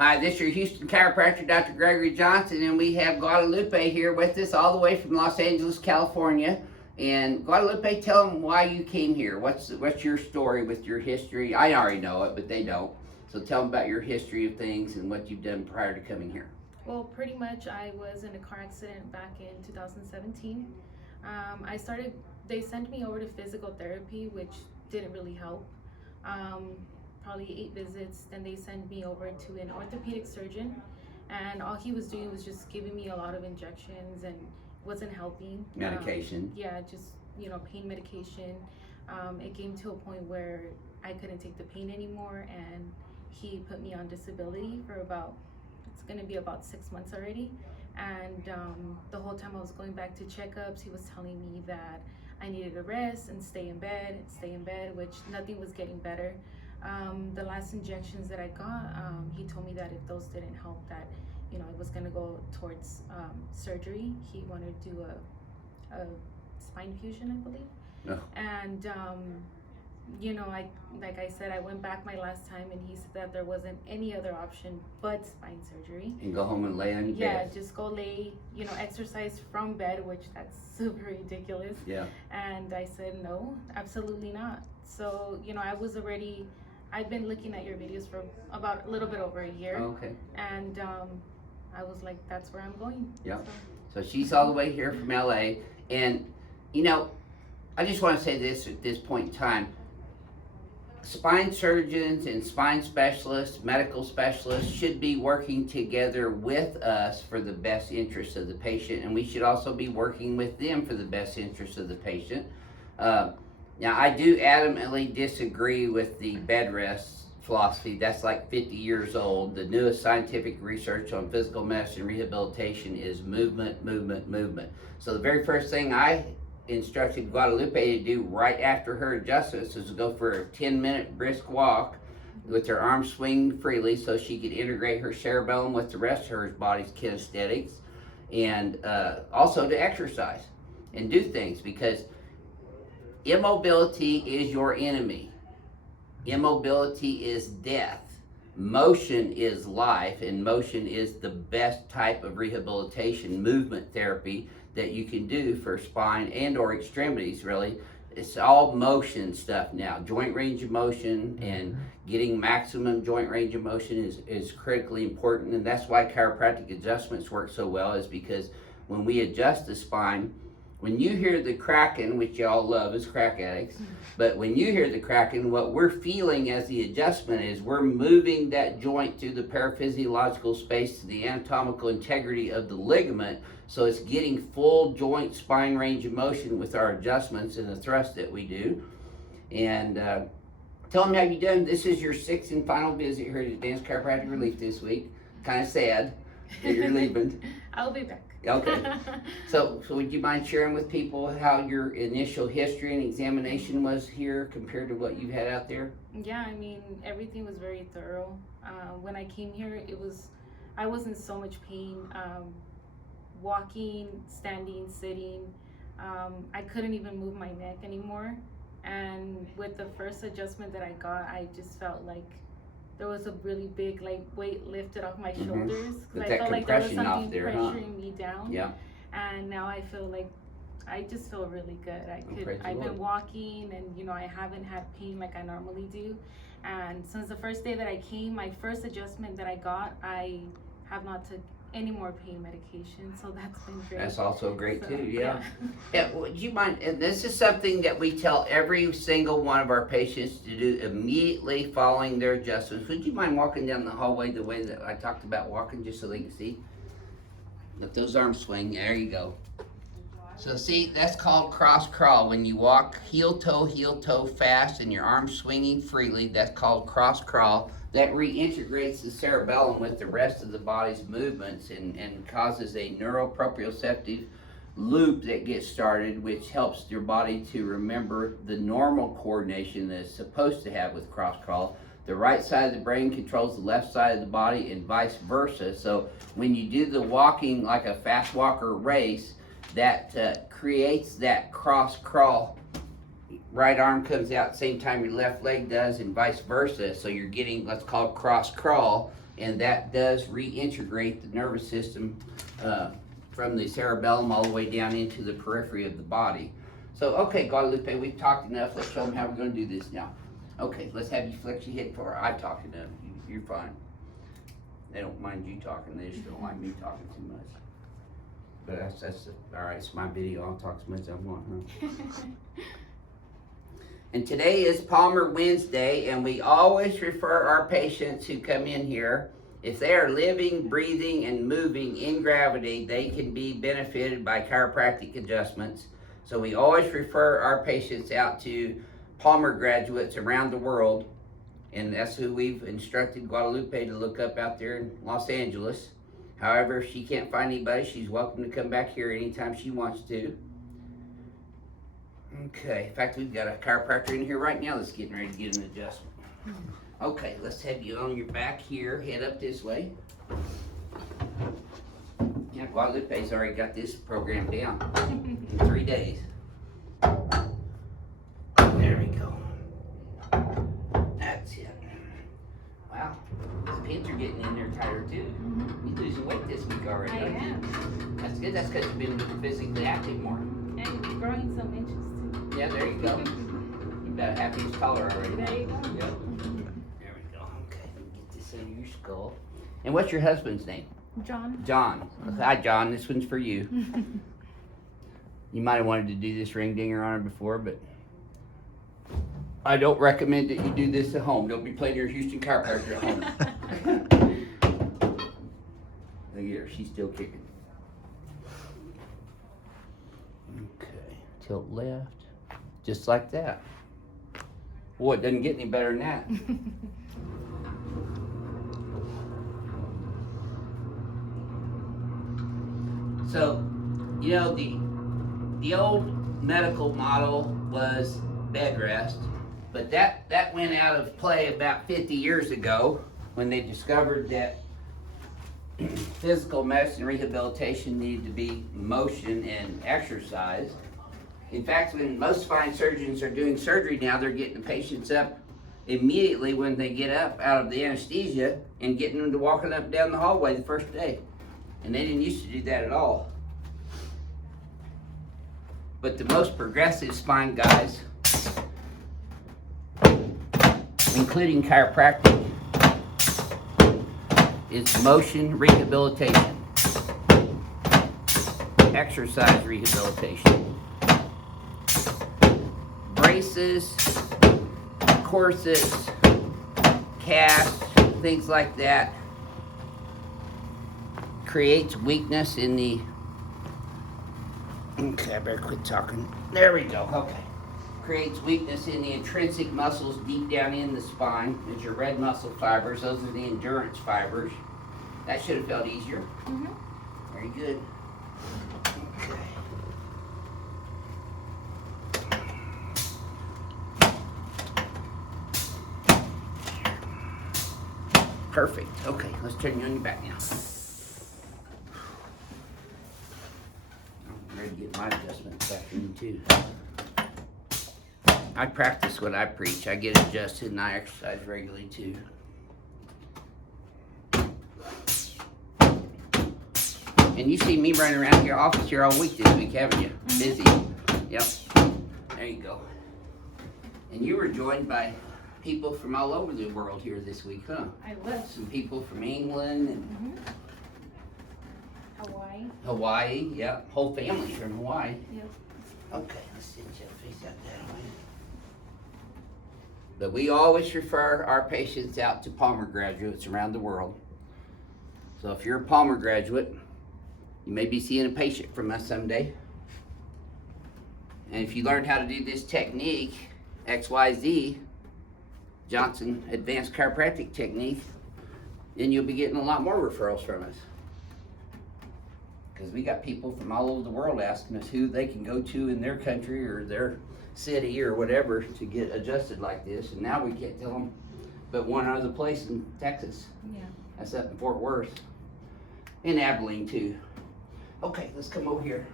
Hi, this is your Houston chiropractor, Dr. Gregory Johnson, and we have Guadalupe here with us all the way from Los Angeles, California. And Guadalupe, tell them why you came here. What's your story with your history? I already know it, but they don't. So tell them about your history of things and what you've done prior to coming here. Well, pretty much I was in a car accident back in 2017. They sent me over to physical therapy, which didn't really help. Probably 8 visits, then they sent me over to an orthopedic surgeon, and all he was doing was just giving me a lot of injections and wasn't helping. Medication. Just pain medication. It came to a point where I couldn't take the pain anymore, and he put me on disability for it's going to be about 6 months already. And the whole time I was going back to checkups, he was telling me that I needed to rest and stay in bed, which nothing was getting better. The last injections that I got, he told me that if those didn't help, that it was going to go towards surgery. He wanted to do a spine fusion, I believe. No. And like I said, I went back my last time, and he said that there wasn't any other option but spine surgery. And go home and lay on your bed. Yeah, just go lay, exercise from bed, which that's super ridiculous. Yeah. And I said, no, absolutely not. So, I've been looking at your videos for about a little bit over a year. Oh, okay. And I was like, that's where I'm going. Yeah. So she's all the way here from LA. And, I just want to say this at this point in time. Spine surgeons and spine specialists, medical specialists should be working together with us for the best interest of the patient, and we should also be working with them for the best interest of the patient. Now, I do adamantly disagree with the bed rest philosophy. That's like 50 years old. The newest scientific research on physical medicine rehabilitation is movement, movement, movement. So the very first thing I instructed Guadalupe to do right after her adjustments is to go for a 10-minute brisk walk with her arms swinging freely so she could integrate her cerebellum with the rest of her body's kinesthetics, and also to exercise and do things, because immobility is your enemy. Immobility is death. Motion is life, and motion is the best type of rehabilitation, movement therapy that you can do for spine and or extremities, really. It's all motion stuff now. Joint range of motion and getting maximum joint range of motion is critically important, and that's why chiropractic adjustments work so well, is because when we adjust the spine, when you hear the cracking, which y'all love as crack addicts, but when you hear the cracking, what we're feeling as the adjustment is we're moving that joint through the paraphysiological space to the anatomical integrity of the ligament, so it's getting full joint spine range of motion with our adjustments and the thrust that we do. And tell them how you done. This is your 6th and final visit here at Advanced Chiropractic Relief this week. Kind of sad that you're leaving. I'll be back. Okay. So would you mind sharing with people how your initial history and examination was here compared to what you had out there? Yeah, I mean, everything was very thorough. When I came here, I was in so much pain. Walking, standing, sitting. I couldn't even move my neck anymore. And with the first adjustment that I got, I just felt like there was a really big weight lifted off my shoulders, because I felt like there was something pressuring me down. Yeah. And now I feel like I just feel really good. I've been walking, and I haven't had pain like I normally do. And since the first day that I came, my first adjustment that I got, I have not took any more pain medication, so that's been great. That's also great too, yeah. Yeah, would you mind, and this is something that we tell every single one of our patients to do immediately following their adjustments. Would you mind walking down the hallway the way that I talked about walking, just so they can see? Let those arms swing, there you go. So see, that's called cross crawl. When you walk heel toe fast and your arms swinging freely, that's called cross crawl. That reintegrates the cerebellum with the rest of the body's movements and causes a neuroproprioceptive loop that gets started, which helps your body to remember the normal coordination that it's supposed to have with cross crawl. The right side of the brain controls the left side of the body and vice versa. So when you do the walking like a fast walker race, that creates that cross crawl. Right arm comes out same time your left leg does and vice versa. So you're getting what's called cross crawl, and that does reintegrate the nervous system from the cerebellum all the way down into the periphery of the body. So, okay, Guadalupe, we've talked enough. Let's show them how we're going to do this now. Okay, let's have you flex your head forward. I'm talking to them. You're fine. They don't mind you talking. They just don't like me talking too much. But that's all right. It's my video. I'll talk as much as I want, huh? And today is Palmer Wednesday, and we always refer our patients who come in here, if they are living, breathing, and moving in gravity, they can be benefited by chiropractic adjustments. So we always refer our patients out to Palmer graduates around the world, and that's who we've instructed Guadalupe to look up out there in Los Angeles. However, if she can't find anybody, she's welcome to come back here anytime she wants to. Okay, in fact, we've got a chiropractor in here right now that's getting ready to get an adjustment. Okay, let's have you on your back here, head up this way. Yeah, Guadalupe's already got this program down in 3 days. There we go. That's it. Wow, these pins are getting in there tighter too. You're losing weight this week already. I am. That's good. That's because you've been physically active more. And growing some inches too. Yeah, there you go. You're about half inch taller already. There you go. Yep. There we go. Okay, get this under your skull. And what's your husband's name? John. John. Hi, John. This one's for you. You might have wanted to do this ring dinger on her before, but I don't recommend that you do this at home. Don't be playing your Houston chiropractor at home. Look at her. She's still kicking. Okay. Tilt left. Just like that. Boy, it doesn't get any better than that. So, you know, the old medical model was bed rest, but that went out of play about 50 years ago when they discovered that physical medicine rehabilitation needed to be motion and exercise. In fact, when most spine surgeons are doing surgery now, they're getting the patients up immediately when they get up out of the anesthesia and getting them to walking up and down the hallway the first day. And they didn't used to do that at all. But the most progressive spine guys, including chiropractic, is motion rehabilitation, exercise rehabilitation, braces, corsets, casts, things like that. Creates weakness in the, okay, I better quit talking. There we go, okay. Creates weakness in the intrinsic muscles deep down in the spine. There's your red muscle fibers. Those are the endurance fibers. That should have felt easier. Very good. Okay. Perfect. Okay, let's turn you on your back now. I'm ready to get my adjustments back in too. I practice what I preach. I get adjusted and I exercise regularly too. And you see me running around your office here all week this week, haven't you? Busy. Yep. There you go. And you were joined by people from all over the world here this week, huh? I was. Some people from England and Hawaii. Hawaii, yeah. Whole family from Hawaii. Yep. Okay, let's sit you face out that way. But we always refer our patients out to Palmer graduates around the world. So if you're a Palmer graduate, you may be seeing a patient from us someday. And if you learned how to do this technique, XYZ, Johnson Advanced Chiropractic Technique, then you'll be getting a lot more referrals from us. Because we got people from all over the world asking us who they can go to in their country or their city or whatever to get adjusted like this. And now we can't tell them but one other place in Texas. Yeah. That's up in Fort Worth. In Abilene too. Okay, let's come over here.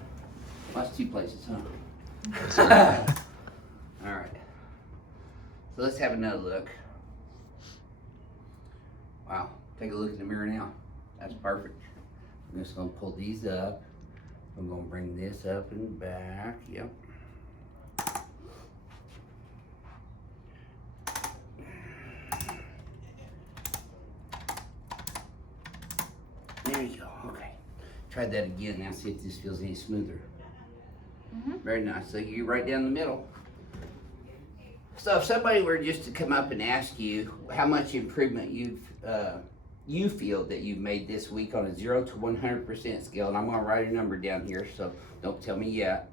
Well, that's two places, huh? All right. So let's have another look. Wow, Take a look in the mirror now. That's perfect. I'm just gonna pull these up. I'm gonna bring this up and back. Yep. There you go. Okay. Try that again now. See if this feels any smoother. Very nice. So you're right down the middle. So if somebody were just to come up and ask you how much improvement you feel that you've made this week on a 0 to 100% scale, and I'm gonna write a number down here, so don't tell me yet.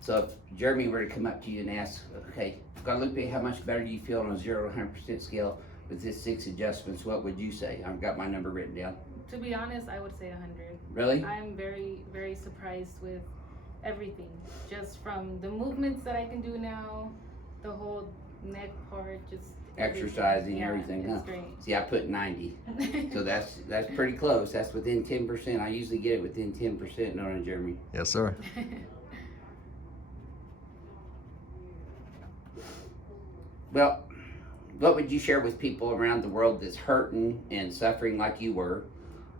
So if Jeremy were to come up to you and ask, okay, Guadalupe, how much better do you feel on a 0 to 100% scale with this 6 adjustments? What would you say? I've got my number written down. To be honest, I would say 100. Really? I'm very, very surprised with everything. Just from the movements that I can do now, the whole neck part, just Exercising, everything. everything, Yeah, huh? it's great. See, I put 90. So that's pretty close. That's within 10%. I usually get it within 10%, don't I, Jeremy? Yes, sir. Well, what would you share with people around the world that's hurting and suffering like you were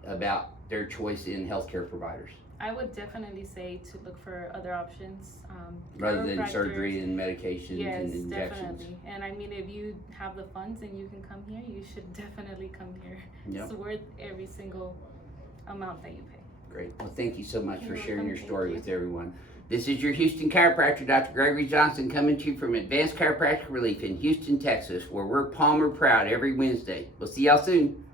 about their choice in healthcare providers? I would definitely say to look for other options. Rather than chiropractors. surgery and medications Yes, and injections. definitely. And I mean, if you have the funds and you can come here, you should definitely come here. Yep. It's worth every single amount that you pay. Great. Well, thank you so much for You're sharing welcome. your Thank story you. with everyone. This is your Houston chiropractor, Dr. Gregory Johnson, coming to you from Advanced Chiropractic Relief in Houston, Texas, where we're Palmer proud every Wednesday. We'll see y'all soon.